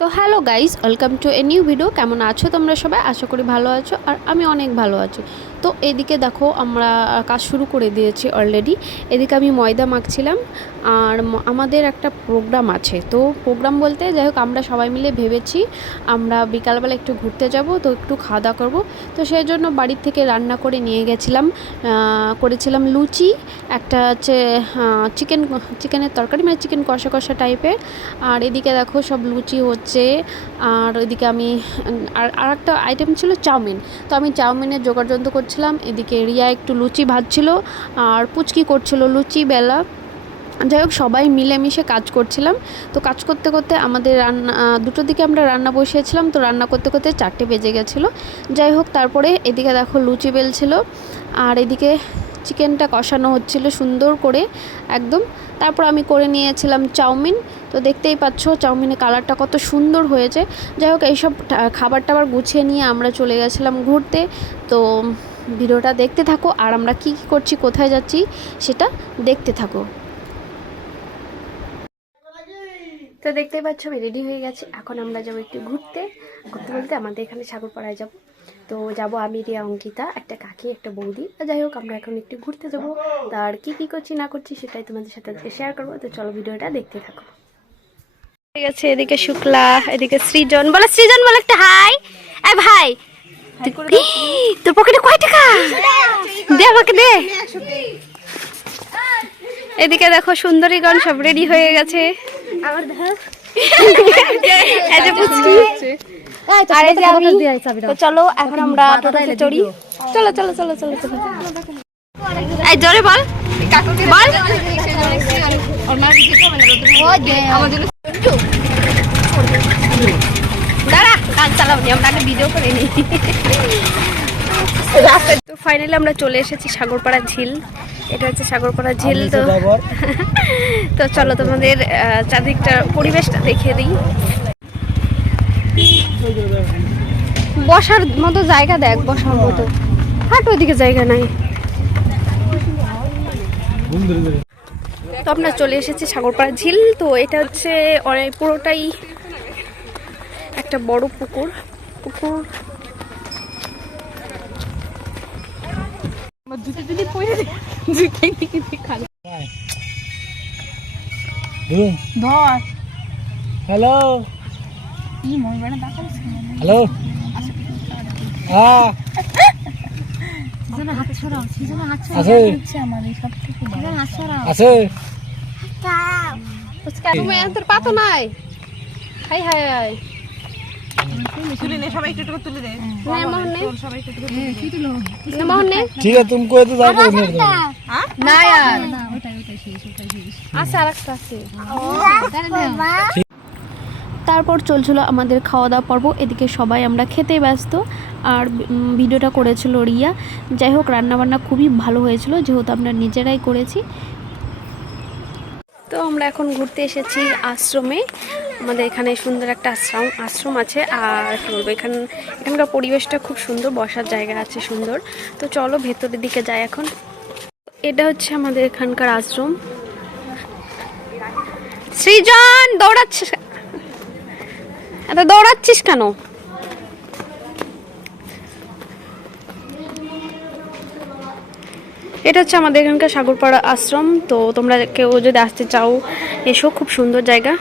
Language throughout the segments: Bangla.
তো hello guys, welcome to a new video. কেমন আছো তোমরা সবাই? আশা করি ভালো আছো, আর আমি অনেক ভালো আছি। তো এদিকে দেখো আমরা কাজ শুরু করে দিয়েছি অলরেডি। এদিকে আমি ময়দা মাখছিলাম, আর আমাদের একটা প্রোগ্রাম আছে। তো প্রোগ্রাম বলতে যাই হোক, আমরা সবাই মিলে ভেবেছি আমরা বিকালবেলা একটু ঘুরতে যাব, তো একটু খাওয়া দাওয়া করবো। তো সেই জন্য বাড়ির থেকে রান্না করে নিয়ে গেছিলাম, করেছিলাম লুচি, একটা হচ্ছে চিকেনের তরকারি, মানে চিকেন কষা কষা টাইপের। আর এদিকে দেখো সব লুচি হচ্ছে, আর ওইদিকে আমি আর একটা আইটেম ছিল চাউমিন। তো আমি চাউমিনের জোগাড়যন্ত্র করছিলাম, এদিকে রিয়া একটু লুচি ভাজছিল, আর পুচকি করছিল লুচি বেলা। যাই হোক, সবাই মিলেমিশে কাজ করছিলাম। তো কাজ করতে করতে আমাদের রান্না দুটোর দিকে আমরা রান্না বসিয়েছিলাম, তো রান্না করতে করতে 4টে বেজে গেছিলো। যাই হোক, তারপরে এদিকে দেখো লুচি বেলছিল, আর এদিকে চিকেনটা কষানো হচ্ছিল সুন্দর করে একদম। তারপর আমি করে নিয়েছিলাম চাউমিন। তো দেখতেই পাচ্ছ চাউমিনের কালারটা কত সুন্দর হয়েছে। যাই হোক, এইসব খাবার টাবার গুছিয়ে নিয়ে আমরা চলে গেছিলাম ঘুরতে। তো ভিডিওটা দেখতে থাকো, আর আমরা কী কী করছি, কোথায় যাচ্ছি সেটা দেখতে থাকো। তো দেখতেই পাচ্ছ আমি রেডি হয়ে গেছি, এখন আমরা যাবো একটু ঘুরতে। ঘুরতে বলতে আমাদের এখানে সাগরপাড়ায় যাব। তো যাব আমি, রিয়া, অঙ্কিতা, একটা কাকি, একটা বৌদি। যাই হোক, আমরা এখন একটু ঘুরতে যাবো। তার কি কি করছি না করছি সেটাই তোমাদের সাথে শেয়ার করবো। তো চলো ভিডিওটা দেখতে থাকো। ঠিক আছে, এদিকে শুক্লা, এদিকে সৃজন। বলো সৃজন, বলো একটা হাই। এই ভাই, তোর পকেটে কয় টাকা? দে আমাকে দে। এদিকে দেখো সুন্দরীগণ সব রেডি হয়ে গেছে। চলো এখন আমরা টোটোতে চড়ি। চলো চলো চলো চলো চলো। এই জোরে বল, বল। দাঁড়া, কাজ চালাবনি, আমরা আগে ভিডিও করে নিই। তো ফাইনালি আমরা চলে এসেছি সাগরপাড়া ঝিল। এটা হচ্ছে সাগরপাড়া ঝিল। তো তো চলো তোমাদের চারদিকটা পরিবেশটা দেখিয়ে দিই। বসার মতো জায়গা দেখ, বসার মতো। হাঁটু ওইদিকে জায়গা নাই। তো আমরা চলে এসেছি সাগরপাড়া ঝিল। তো এটা হচ্ছে অনেক পুরোটাই একটা বড় পুকুর। হ্যালো হ্যালো, তোর পাতো নাই। হাই হাই হাই, ঠিক আছে তুমি কই তো যাও করে না यार, আচ্ছা আরেকটা আছে। তারপর চলছিল আমাদের খাওয়া দাওয়া পর্ব। এদিকে সবাই আমরা খেতে ব্যস্ত, আর ভিডিওটা করেছিল রিয়া। যাই হোক, রান্নাবান্না খুবই ভালো হয়েছিল, যেহেতু আমরা নিজেরাই করেছি। তো আমরা এখন ঘুরতে এসেছি আশ্রমে। আমাদের এখানে সুন্দর একটা আশ্রম আছে, আর কি বলবো, এখানকার পরিবেশটা খুব সুন্দর, বসার জায়গা আছে সুন্দর। তো চলো ভেতরের দিকে যাই এখন। এটা হচ্ছে আমাদের এখানকার আশ্রম। সৃজন, দৌড়াচ্ছিস এত, দৌড়াচ্ছিস কেন? এটা হচ্ছে আমাদের এখানকার সাগরপাড়া আশ্রম। তো তোমরা কেউ যদি আসতে চাও এসো, খুব সুন্দর জায়গা।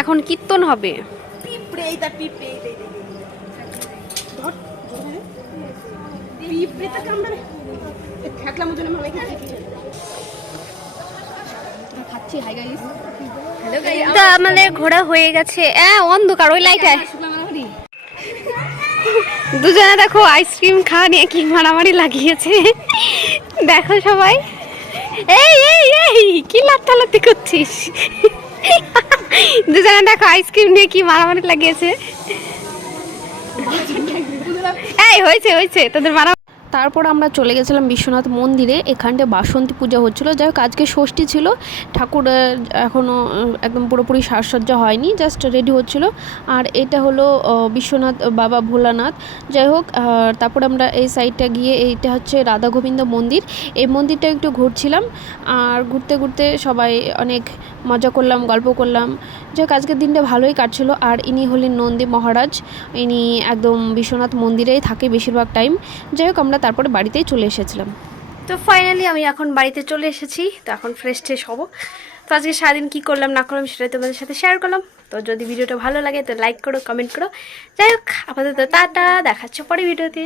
এখন কীর্তন হবে। তো আমাদের ঘোরা হয়ে গেছে। অন্ধকার, ওই লাইট দুজনে দেখো আইসক্রিম খাওয়া নিয়ে কি মারামারি লাগিয়েছে। দেখো সবাই, এই এই এই কি লাত্তালাত্তি করছিস? দুজনে দেখো আইসক্রিম নিয়ে কি মারামারি লাগিয়েছে। এই হয়েছে হয়েছে তোদের মারা। তারপর আমরা চলে গেছিলাম বিশ্বনাথ মন্দিরে। এখানটায় বাসন্তী পূজা হচ্ছিলো। যাই হোক আজকে ষষ্ঠী ছিল, ঠাকুর এখনও একদম পুরোপুরি সাজসজ্জা হয়নি, জাস্ট রেডি হচ্ছিল। আর এটা হলো বিশ্বনাথ বাবা ভোলানাথ। যাই হোক তারপর আমরা এই সাইডটা গিয়ে, এইটা হচ্ছে রাধা গোবিন্দ মন্দির, এই মন্দিরটা একটু ঘুরছিলাম। আর ঘুরতে ঘুরতে সবাই অনেক মজা করলাম, গল্প করলাম। যাই হোক আজকের দিনটা ভালোই কাটছিল। আর ইনি হলেন নন্দী মহারাজ, ইনি একদম বিশ্বনাথ মন্দিরেই থাকে বেশিরভাগ টাইম। যাই হোক আমরা তারপরে বাড়িতেই চলে এসেছিলাম। তো ফাইনালি আমি এখন বাড়িতে চলে এসেছি। তো এখন ফ্রেশ ট্রেশ হবো। তো আজকে সারাদিন কী করলাম না করলাম সেটাই তোমাদের সাথে শেয়ার করলাম। তো যদি ভিডিওটা ভালো লাগে তো লাইক করো, কমেন্ট করো। যাই হোক আপাতত টাটা, দেখাচ্ছে পরে ভিডিওতে।